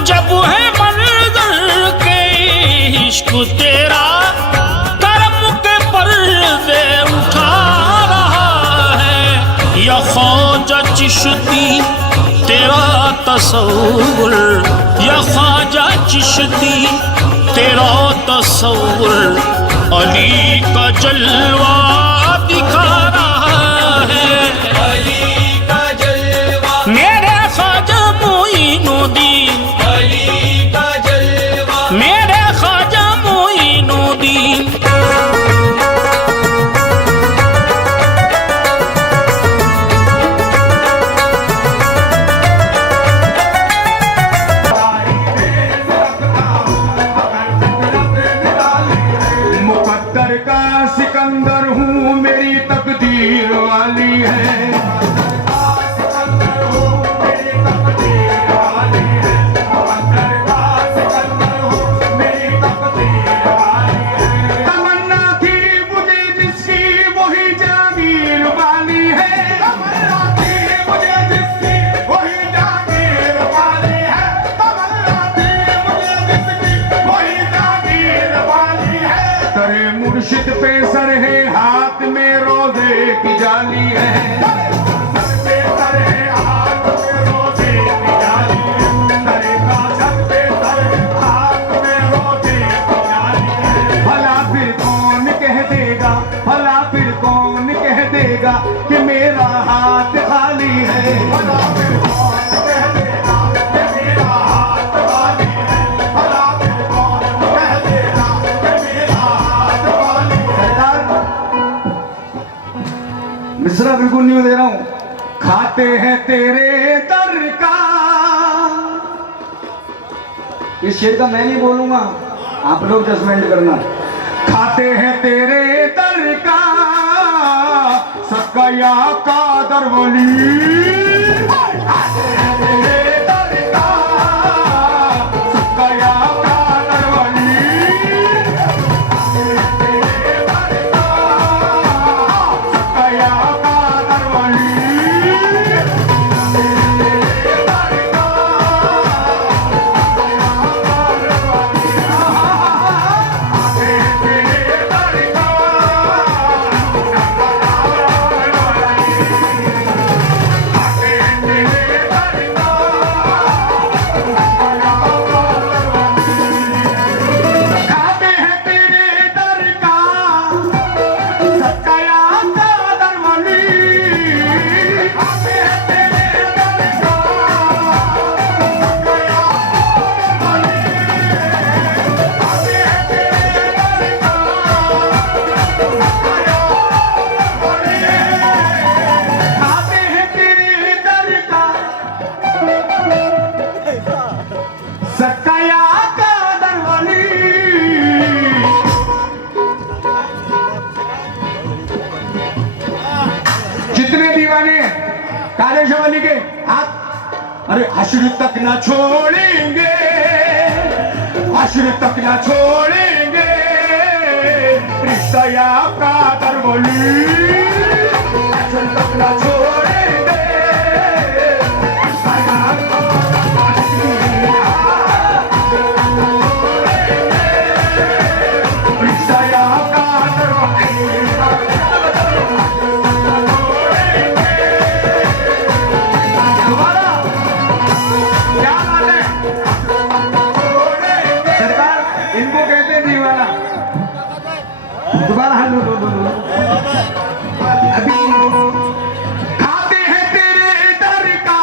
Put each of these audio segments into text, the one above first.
अजब है मंजर के इश्क तेरा, करम के पर्दे उठा रहा है। या ख्वाजा चिश्ती तेरा तसव्वुर, या ख्वाजा चिश्ती तेरा तसव्वुर, अली का जलवा दिखा रहा है। अली का जलवा, मेरे ख्वाजा मोइनुद्दीन, अली का जलवा, मेरे ख्वाजा मोइनुद्दीन। मुकद्दर का सिकंदर हूँ, मेरी तकदीर वाली है। तमन्ना थी मुझे जिसकी वही जागीर वाली है। तमन्ना थी मुझे जिसकी वही जागीर वाली है। तमन्ना थी मुझे जिसकी वही जागीर वाली है। करे मुर्शिद पे सर है, हाथ में रोजे की जाली है। भला फिर कौन कह देगा, भला फिर कौन कह देगा कि मेरा हाथ खाली है। भला फिर कौन कह देगा कि मेरा हाथ खाली है। भला फिर कौन कह देगा कि मेरा हाथ खाली है। मिसरा बिल्कुल नहीं दे रहा हूं। खाते हैं तेरे दर का, इस शेर का मैं नहीं बोलूंगा, आप लोग जजमेंट करना। खाते हैं तेरे दर का, सकया का दरवली। खाते हैं तेरे दर का, सकया का दरवली। तेरे दर का, सकया का दरवली। खाते हैं तेरे दर का, सकया का दरवली। खाते हैं तेरे दर का, सकया का दरवली। खाते हैं तेरे दर का, खाते हैं तेरे दर का, सकया का दरवली। जितने दीवाने काले शवाली के हाथ, अरे हश्र तक ना छोड़ेंगे, हश्र तक ना छोड़ेंगे रिश्ता का दरवली। हश्र तक ना छोड़ेंगे रिश्ता का दरवली। रिश्ता का दरवली। दोबारा क्या बात है सरकार, इनको कहते हैं दीवाना। दोबारा हाथ लो। अभी खाते हैं तेरे दर का,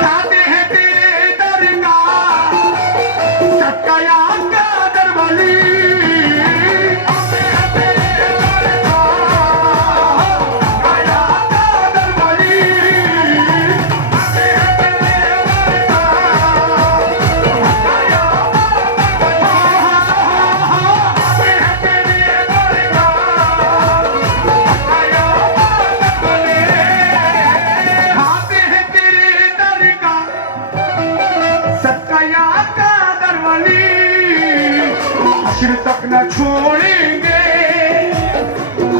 खाते हैं तेरे दर का, सकया का दरवली। खाते हैं तेरे दर का, सकया का दरवली। खाते हैं तेरे दर का, सकया खाते हैं तेरे दर का, सकया का दरवली। हश्र तक न छोड़ेंगे,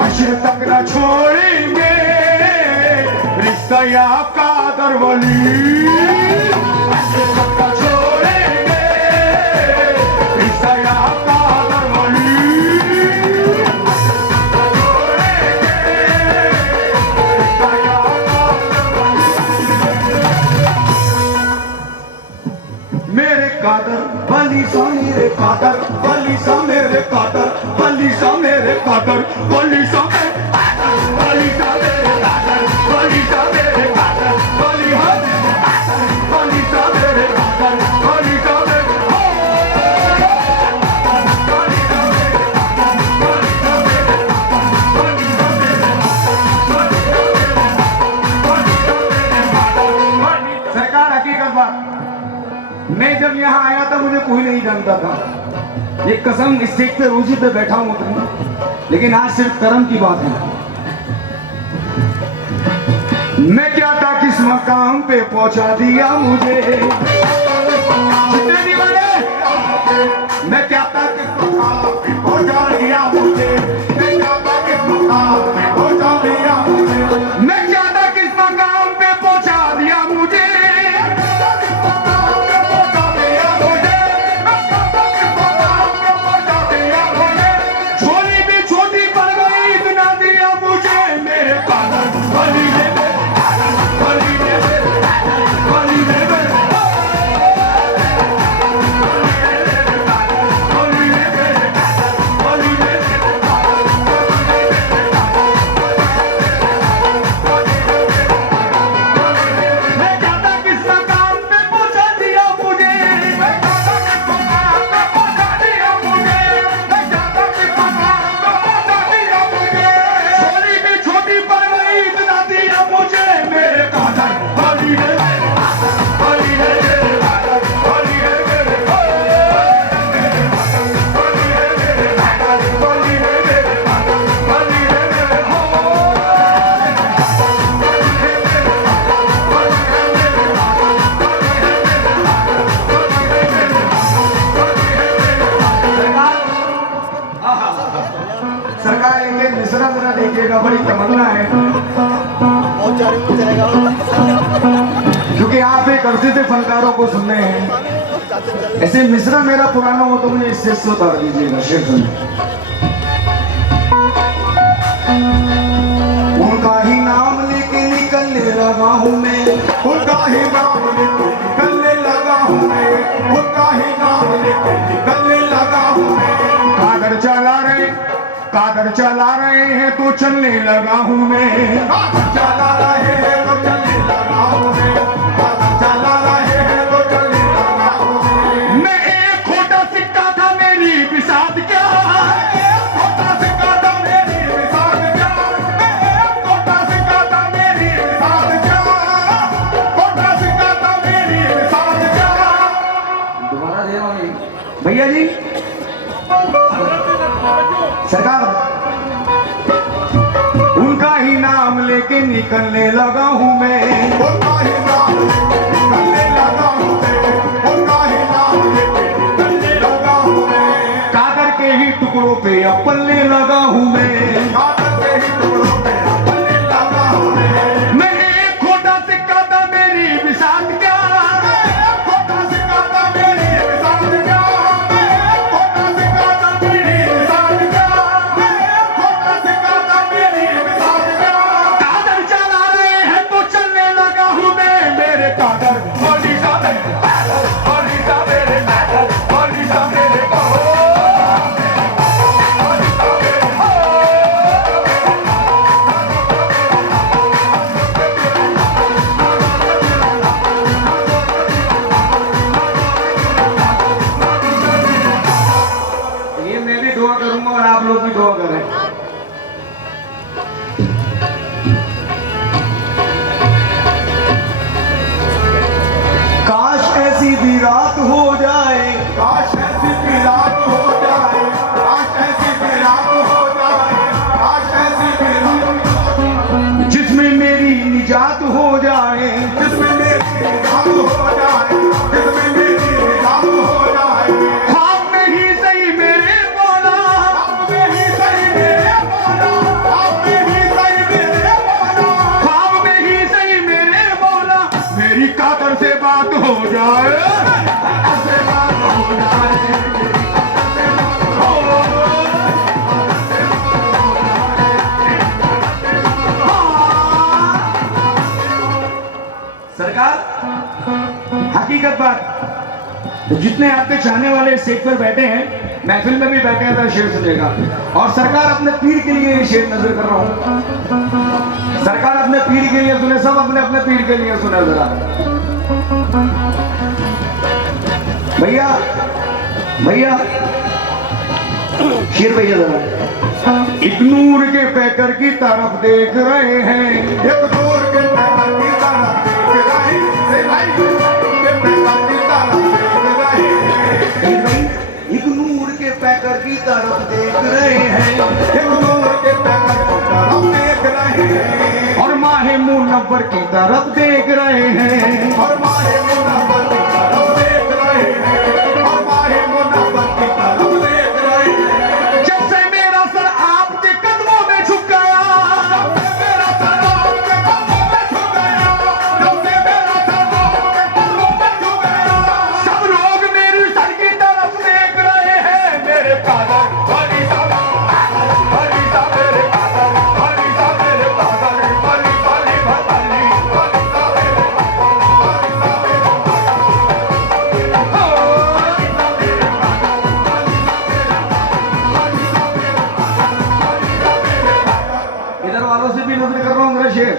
हश्र तक न छोड़ेंगे रिश्ता का दरवली। हश्र तक न कादर, बली सा मेरे कादर, बली सा मेरे कादर, बली सा मेरे कादर, बली सा मेरे कादर, बली सा मेरे कादर, बली सा मेरे कादर, बली सा मेरे कादर, बली सा मेरे कादर, बली सा मेरे सरकार, हकीकत बात, मैं जब यहाँ आया था मुझे कोई नहीं जानता था। ये कसम स्टेज पे रोजी पे बैठा हूँ उतनी, लेकिन आज सिर्फ कर्म की बात है। मैं क्या था किस मकाम पे पहुंचा दिया मुझे, जितने दीवाने, मैं क्या था किस मकाम पे पहुंचा दिया मुझे, मैं क्या था किस मकाम पे पहुंचा दिया मुझे, मैं क्या था किस मकाम पे पहुंचा दिया मुझे, छोटी भी छोटी पड़ गई इतना दिया मुझे मेरे कादर, बली ने मेरे कादर, बली ने मेरे कादर, बली ने मेरे सरकार एक मिसरा जरा देखिएगा, बड़ी तमन्ना है, क्योंकि आप एक अरसे से फनकारों को सुन रहे हैं। ऐसे मिसरा मेरा पुराना हो तो मुझे इससे से उतार दीजिएगा। शेर सुन, उनका ही नाम लेके निकलने लगा हूँ मैं, उनका ही नाम लेके निकलने लगा हूँ मैं, उनका ही नाम लेके निकलने लगा हूँ मैं। कादर चला रहे हैं तो चलने लगा हूँ मैं, कादर चला रहे हैं तो चलने लगा हूँ मैं, कादर चला रहे हैं तो चलने लगा हूँ मैं। मैं एक खोटा सिक्का था मेरी बिसात क्या, एक खोटा सिक्का था मेरी बिसात क्या, एक खोटा सिक्का था मेरी बिसात क्या, खोटा सिक्का था मेरी बिसात क्या। दोबारा दे भैया जी। सरकार, उनका ही नाम लेके निकलने लगा हूँ मैं, उनका ही नाम लेके निकलने लगा हूँ मैं, उनका ही नाम लेके निकलने लगा हूँ मैं। कादर के ही टुकड़ों पे अपलने लगा हूँ मैं, कादर के ही टुकड़ों पे अपलने लगा हूँ मैं। मैं एक खोटा सिक्का था मेरी बिसात क्या, एक खोटा सिक्का था मेरी बिसात क्या, एक खोटा सिक्का था मेरी बिसात क्या, एक खोटा सिक्का था मेरी बिसात क्या। कादर चला रहे हैं तो चलने लगा हूँ मैं मेरे कादर, बली सा मेरे कादर, बली सा मेरे कादर, बली सा मेरे कादर। ये मैं भी दुआ करूंगा और आप लोग भी दुआ करें। काश ऐसी भी रात हो जाए, काश ऐसी भी रात हो जाए, काश ऐसी भी रात हो जाए, काश ऐसी भी रात जिसमें मेरी निजात हो जाए, जिसमें मेरी निजात हो जाए, जिसमें मेरी निजात हो जाए। ख्वाब में ही सही मेरे मौला, ख्वाब में ही सही मेरे मौला, ख्वाब में ही सही मेरे मौला, ख्वाब में ही सही मेरे मौला। मेरी कादर से बात हो जाए, कादर से बात हो जाए, सरकार, हकीकत बात, तो जितने आपके चाहने वाले इस सेट पर बैठे हैं, महफिल में भी बैठे हैं, तो शेर सुनेगा। और सरकार अपने पीर के लिए ये शेर नजर कर रहा हूं, सरकार अपने पीर के लिए सुने, सब अपने अपने पीर के लिए सुने जरा। भैया भैया शेर भैया जरा। एक नूर के पैकर की तरफ देख रहे हैं, एक नूर के पैकर की तरफ देख रहे हैं, भाई के पैकर की तरफ देख रहे हैं, एक नूर के पैकर की तरफ देख रहे हैं, एक नूर के पैकर की तरफ देख रहे हैं, और माहे मुनव्वर की तरफ देख रहे हैं, और माहे मुनव्वर की तरफ देख रहे हैं, और माहे मुनव्वर की तरफ देख रहे हैं। जब से मेरा सर आपके कदमों में झुक गया, जब से मेरा सर आपके कदमों में झुक गया, जब से मेरा सर आपके कदमों में झुक गया, सब लोग मेरी सर की तरफ देख रहे हैं। मेरे कादर हरी साहब, हरी साहब मेरे कादर, हरी साहब मेरे कादर, हरी साली भताली, हरी साहब मेरे इधर वालों से भी नजर कर रहा हूँ। मेरा शेर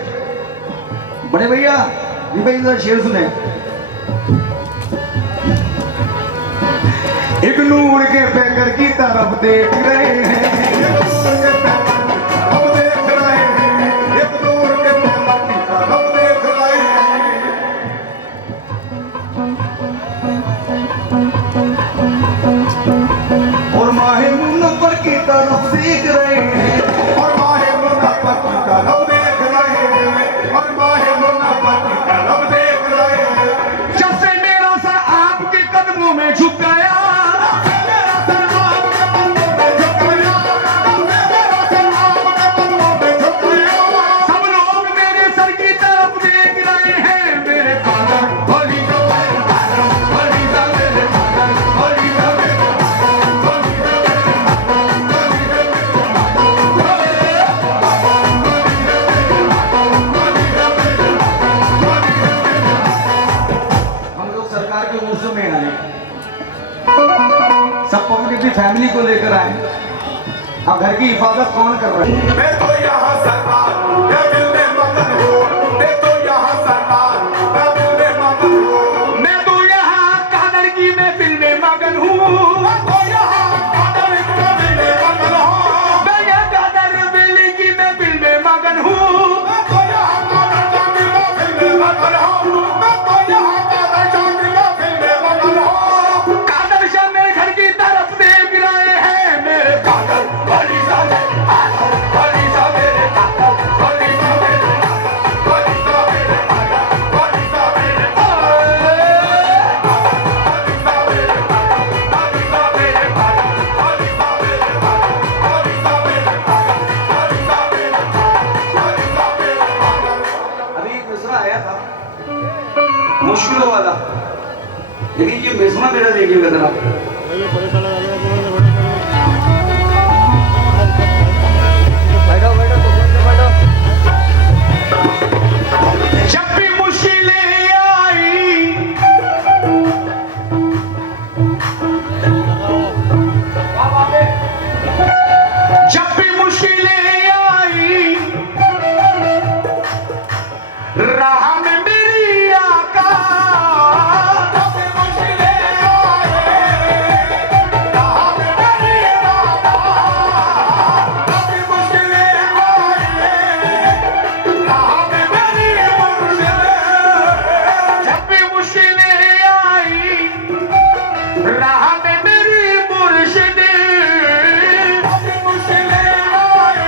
बड़े भैया जी, भाई इधर शेर सुने। एक नूर के पैकर की तरफ देख रहे हैं, एक नूर के पैकर की तरफ देख रहे हैं, एक नूर के पैकर की तरफ देख रहे हैं, और माहे मुनव्वर की तरफ देख रहे हैं, और माहे मुनव्वर की तरफ देख रहे हैं, और माहे मुनव्वर की तरफ देख रहे हैं। जब से मेरा सर आपके कदमों में झुक गया, सब लोग मेरे सर की तरफ देख रहे हैं। मेरे कादर हरी साहब मेरे कादर, हरी साहब मेरे कादर, हरी साहब मेरे हम लोग सरकार के मौसम में आए, सब पब्लिक की फैमिली को लेकर आए। अब घर की हिफाजत कौन कर रहा है? मैं तो यहाँ सरकार मैं दिल में मगन हूँ, मैं तो यहाँ सरकार मैं दिल में मगन हूँ, मैं तो यहाँ कादर की महफिल में मगन हूँ, मैं तो यहाँ कादर की महफिल में मगन हूँ, मैं यहाँ कादर बेली की महफिल में मगन हूँ, मैं तो यहाँ कादर शाह की महफिल में मगन हूँ, मैं तो यहाँ कादर शाह की महफिल में मगन हूँ। कादर शाह मेरे घर की तरफ देख रहे हैं। मेरे कादर हरी साहब हरी साहब मेरे कादर, हरी साहब मेरे कादर, हरी साहब मेरे कादर, हरी साहब मेरे कादर, हरी साहब मेरे कादर, हरी साहब मेरे कादर, हरी साहब मेरे कादर, हरी साहब मेरे कादर, हरी साहब मेरे कादर, हरी साहब मेरे कादर। अभी एक मिसरा आया था मुश्किलों वाला, लेकिन ये मिसरा मेरा देखिएगा जरा। जब भी मुश्किलें आई, जब भी मुश्किलें आई, राह में मेरी आका, जब भी मुश्किलें आई, राह में मेरी आका, जब भी मुश्किलें आई, राह में मेरी मुर्शिद, जब भी मुश्किलें आई, राह में मेरी मुर्शिद, जब भी मुश्किलें आई,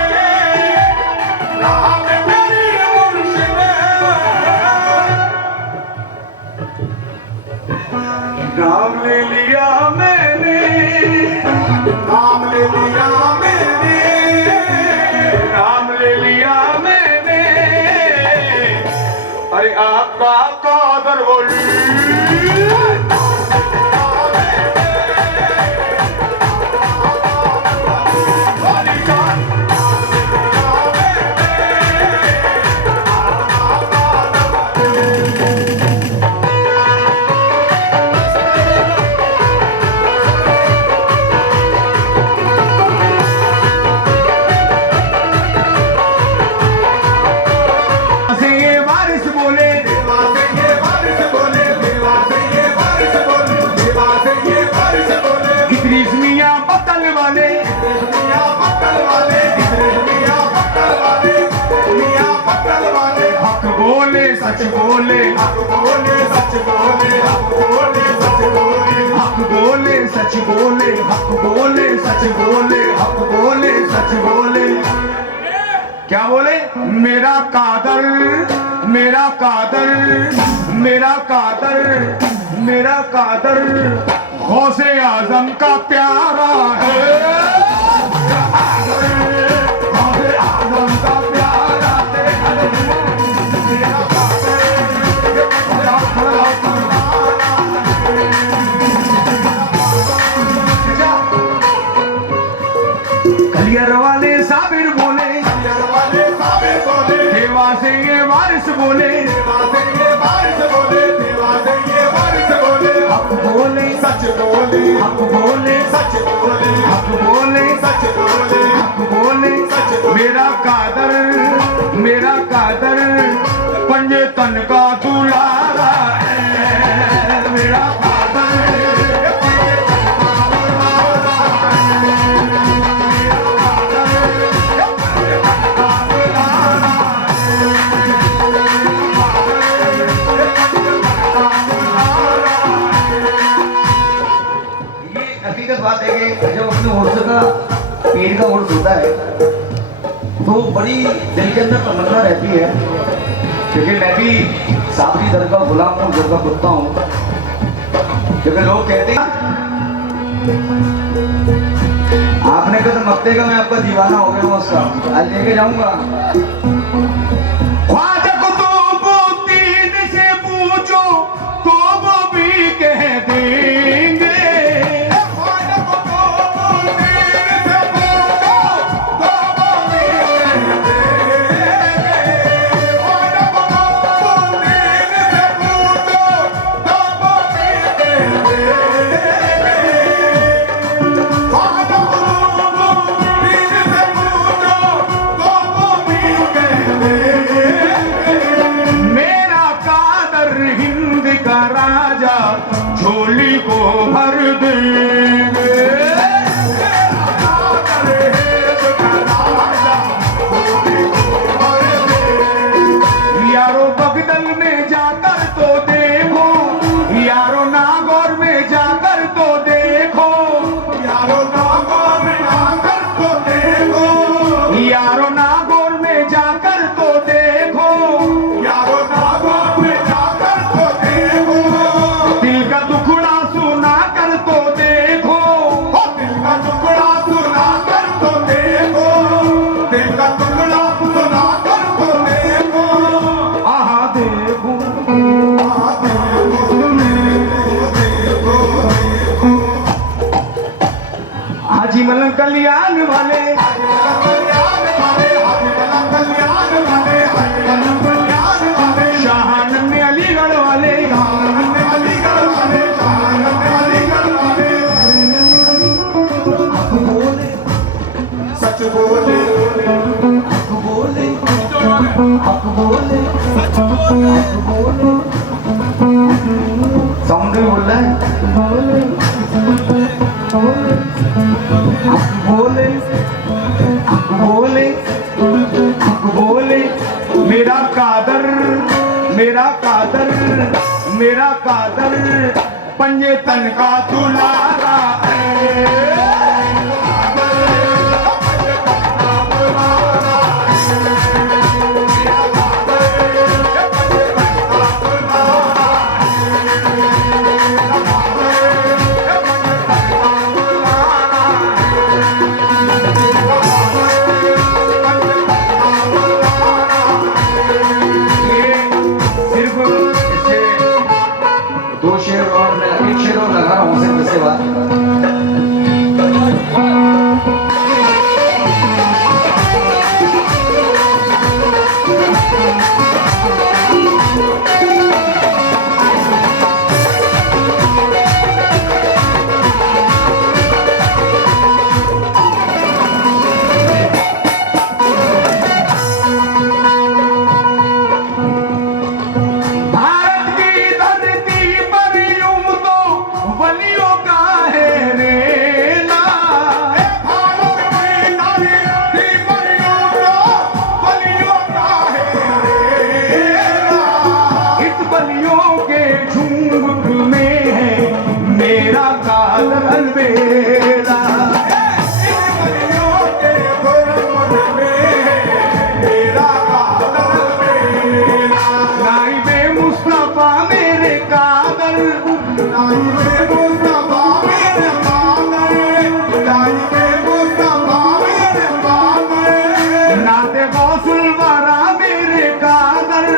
राह में मेरी मुर्शिद। नाम ले लिया मैंने, नाम ले लिया मैंने, नाम ले लिया मैंने, अरे आपका कादर वली। बोले, हक बोले सच बोले, हक बोले सच बोले, हक बोले सच बोले, हक बोले सच बोले, हक बोले सच बोले। क्या बोले? मेरा कादर, मेरा कादर, मेरा कादर, मेरा कादर गौसे आजम का प्यारा है। गौसे आजम का प्यारा है। मेरा कादर, कलियर वाले साबिर बोले, कलियर वाले साबिर बोले, देवा से ये वारिस बोले, देवा से ये वारिस बोले, देवा से ये वारिस बोले, हक बोले सच बोले, हक बोले सच बोले, हक बोले सच बोले, हक बोले सच बोले। मेरा कादर, मेरा कादर पंजे तन का दुलारा है। मेरा कादर हकीकत बात है कि जब अपने उर्स का पीर का उर्स होता है तो बड़ी दिल के अंदर तमन्ना रहती है, क्योंकि मैं भी साबरी दर का गुलाम हूँ, दर का कुत्ता हूँ। क्योंकि लोग कहते हैं आपने कहा तो मक्ते का मैं आपका दीवाना हो गया हूँ, उसका आज लेके जाऊंगा। ख्वाजा को तो दीन से पूछो तो वो भी कह देंगे। ख्वाजा को तो दीन से पूछो तो वो भी कह देंगे। ख्वाजा को तो दीन से पूछो तो वो भी कह देंगे। ख्वाजा को दीन से पूछो तो वो भी कह देंगे। मेरा कादर हिंद का राजा झोली को भर देंगे। मेरा कादर हिंद का राजा झोली को भर देंगे। यारो बगदल में जाकर तो देखो, यारो नागौर में जाकर तो देखो, यारो नागौर में जाकर तो देखो, यारो नागौर में जाकर तो देखो, यारो नागौर में जाकर तो देखो। दिल का टुकड़ा सुना कर तो देखो, दिल का टुकड़ा सुना कर तो देखो, दिल का टुकड़ा सुना कर तो देखो। आहा देखो, आहा देखो, देखो, देखो। हाजी मलंग कल्याण वाले, हाजी मलंग कल्याण वाले, हाजी मलंग कल्याण वाले, हाजी मलंग कल्याण वाले, शाहानन में अलीगढ़ वाले, शाहानन में अलीगढ़ वाले, शाहानन में अलीगढ़ वाले। हक बोले सच बोले, हक बोले, हक बोले, हक बोले। साउंड भी बोल रहा है। हक बोले, हक बोले, हक बोले। मेरा कादर, मेरा कादर, मेरा कादर पंजे तन का दुलारा है। सिर्फ इससे दो शेर और मैं एक शेर और लगा रहा हूँ सिर्फ इसके बाद। भारत की धरती पर यूं तो वलियों का है कादर अलबेला नाइबे मुस्तफा मेरे कादर नाइबे मुस्तफा मेरे कादर नाइबे मुस्तफा मेरे कादर नाते गौसुल वरा मेरे कादर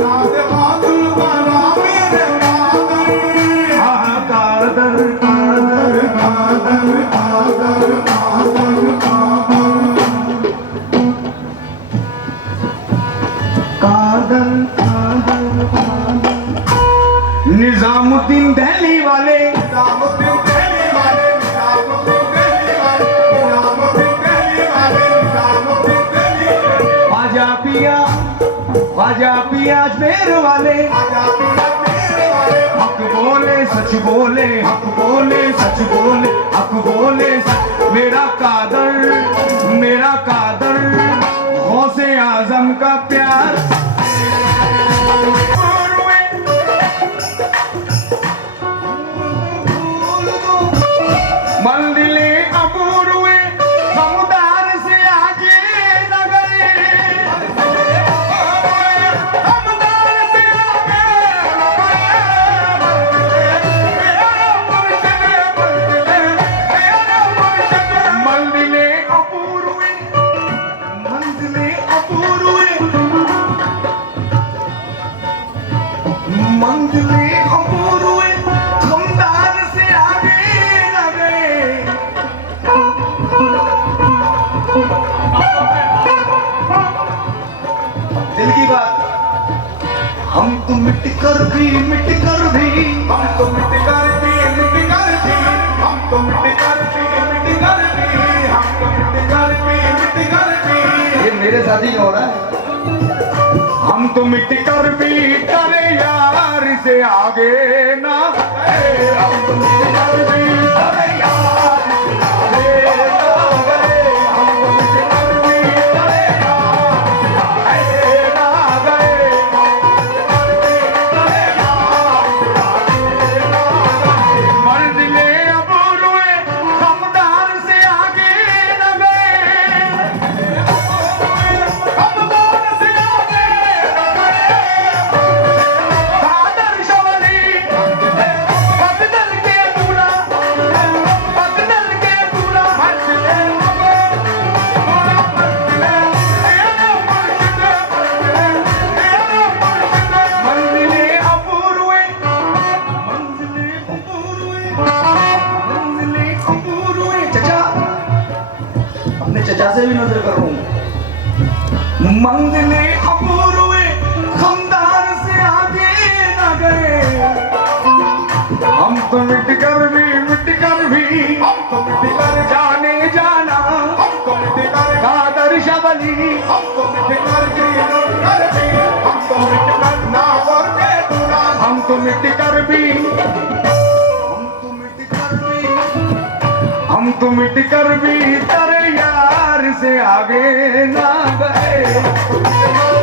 नाते गौसुल वरा मेरे कादर हाँ कादर कादर कादर कादर कादर कादर निजामुद्दीन दिल्ली वाले निजामुद्दीन दिल्ली वाले निजामुद्दीन दिल्ली वाले निजामुद्दीन दिल्ली वाले निजामुद्दीन दिल्ली ख्वाजा पिया अजमेर वाले हक बोले सच बोले हक बोले सच बोले हक बोले सच मेरा कादर गौसे आजम का प्यार मंदिले अबूर हुए समुदार से आगे न गए समुदार से मंदिले अबूर हुए मंदिले अबूर हुए मंदिले अबूर हुए समुदार से आगे न गए दिल की बात हम तो मिट कर भी हम तो मिट कर भी हम तो मिट कर भी हम तो मिट कर भी ये मेरे साथ ही हो रहा है हम तो मिट कर भी तेरे यार से आगे ना गए हम तो मिट कर भी तेरे यार से आगे ना गए हम तो मिट कर भी तेरे यार से आगे ना गए मंजिले अबूर हुए समदार से आगे न गए समदार से आगे न गए कादर शवली बदल के दूल्हा मंजिले अबूर हुए मंजिले अबूर हुए चचा अपने चचा से भी नजर कर रहा हूँ मंजिले अबूर हुए खमदार से आगे न गए हम तो मिट कर भी हम तो मिट कर जाने जाना हम तो मिट कर कादर शबली हम तो मिट कर भी हम तो मिट कर ना और के दूरा हम तो मिट कर भी हम तो मिट कर भी तेरे यार से आगे ना गए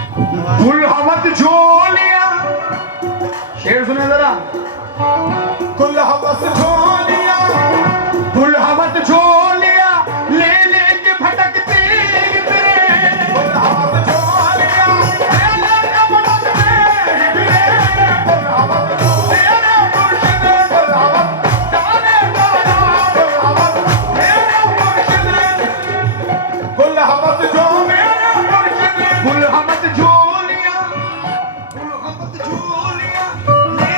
गुलहवत झोलिया शेर सुने जरा गुलहवत झोलिया गुलहवत झोलिया ले के भटकते फिरे गुलहवत झोलिया ले के भटकते फिरे गुलहवत तेरे मुर्शिद गुलहवत जाने जाना गुलहवत तेरे मुर्शिद गुलहवत जो मेरे मुर्शिद गुलहवत झोलिया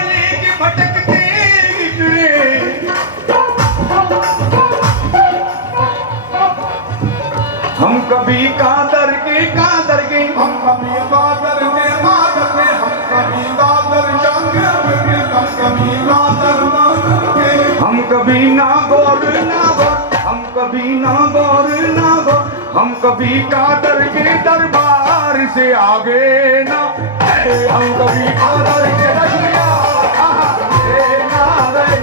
ले के भटकते फिरे हम कभी कादर के हम कभी कादर के हम कभी कादर हम कभी कादर हम कभी ना गौर हम कभी ना गौर हम कभी कादर के दरबार से आगे ना हम कभी कादर के रश्मिया ना गए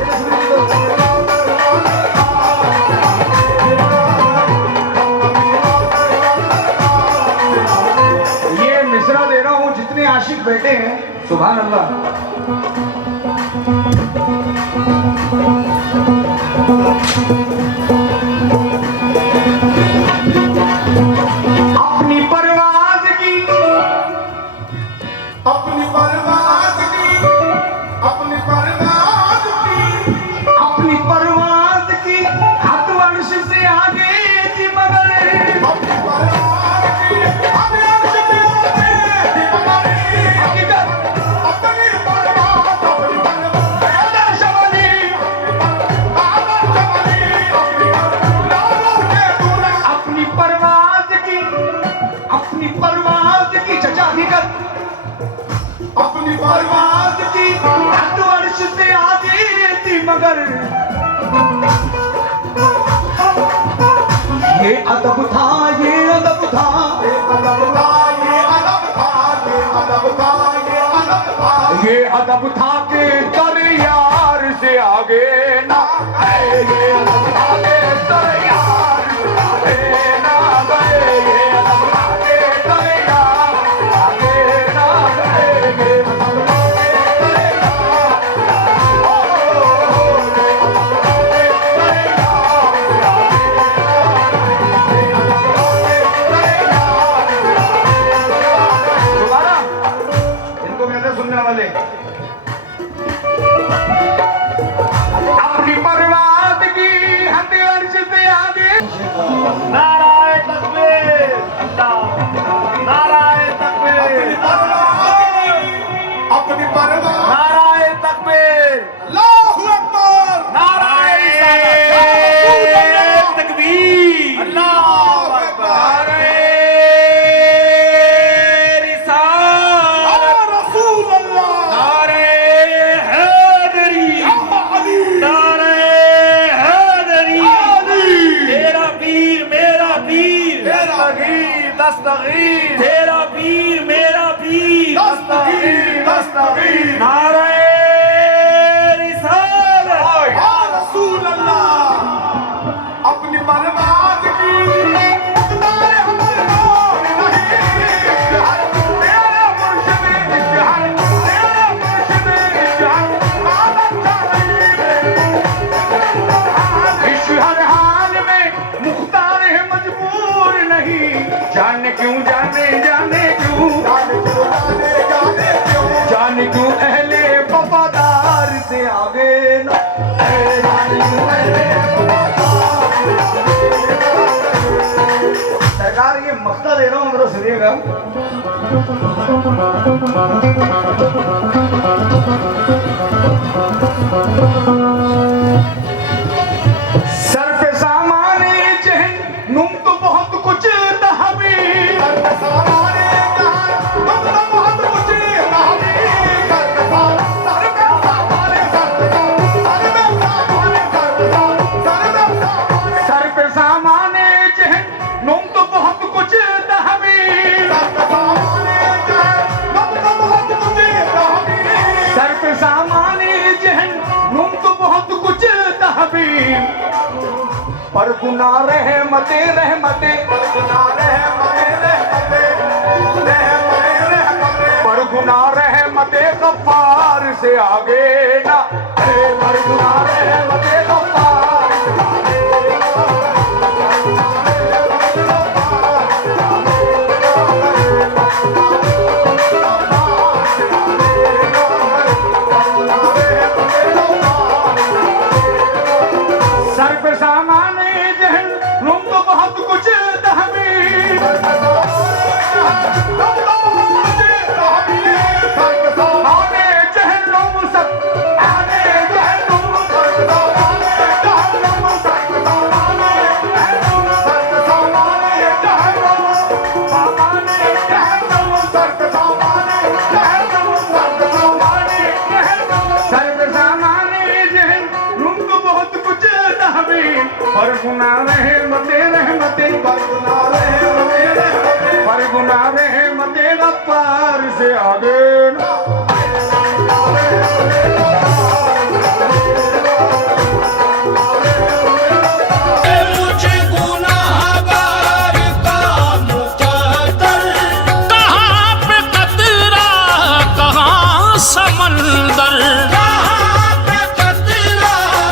बैठे हैं, सुभान अल्लाह। अपनी परवाज़ की, अपनी परवाज़ की, अपनी परवाज़ की, अपनी परवाज़ की हद वर्ष से आगे थी मगर अपनी परवाज़ की, हमें अर्श पे आगे थी मगर हकीकत अपनी परवाज़, अपनी परवाज़, आदर्श वाली, आदर्श वाली, लालों के दूल्हा, अपनी परवाज़ की चचा हकीकत अपनी परवाज़ की हद वर्ष से आगे थी मगर ये अदब था, ये अदब था, ये अदब था, ये अदब था, ये अदब था, ये अदब था, ये अदब था कि कर यार से आगे ना गए, ये अदब था कि कर यार से आगे ना गए, ये अदब था कि कर यार से आगे ना गए, ये अदब था कि कर यार से दोबारा इनको कहते सुनने वाले। अपनी परवाज़ की हद अर्श से आगे नाराए तकबीर, नाराए तकबीर, अपनी परवाज़, नाराए तकबीर, अल्लाहु अकबर, नाराए तकबीर, अल्लाहु अकबर, या रसूल अल्लाह, नारे हैदरी, या अली, नारे हैदरी, तेरा पीर मेरा पीर, दस्तगीर, दस्तगीर, तेरा पीर मेरा पीर, दस्तगीर, दस्तगीर, नारे रिसालत, या रसूल अल्लाह, अपनी परवाज़ की तारे हमारे मोर नहीं, इश्तिहार तेरे मुर्शिद, इश्तिहार तेरे मुर्शिद, इश्तिहार आदत चाहिए, इस हर हाल में मुख्तार है मजबूर नहीं, जाने क्यों जाने जाने क्यों जाने क्यों, जाने जाने क्यों, जाने क्यों अहले वफादार से आगे ना जाने क्यों अहले सरकार ये मक्ता दे रहा हूँ मेरा सुनिएगा। सर पे सामाने जहन नुम तो बहुत कुछ दहबी सामाने जहां तुम तो बहुत कुछ नहीं, सर पे सामाने, सर पे सामाने, सर पे सामाने जहन नुम तो बहुत कुछ दहबी सर पे सामाने जहन नुम तो बहुत कुछ दहबी पर गुनाह रहमते रहमते पर गुनाह रहमते गफ्फार से आगे ना पर गुनाह रहमते गफ्फार से आगे सर पे सामाने जहन नुम तो बहुत कुछ दहबी आने जहन नुम सक आने जहन नुम सर पे सामाने जहन नुम तो बहुत कुछ दहबी पर गुनाह रहमते रहमते पर गुनाह रहमते गफ्फार से आगे ना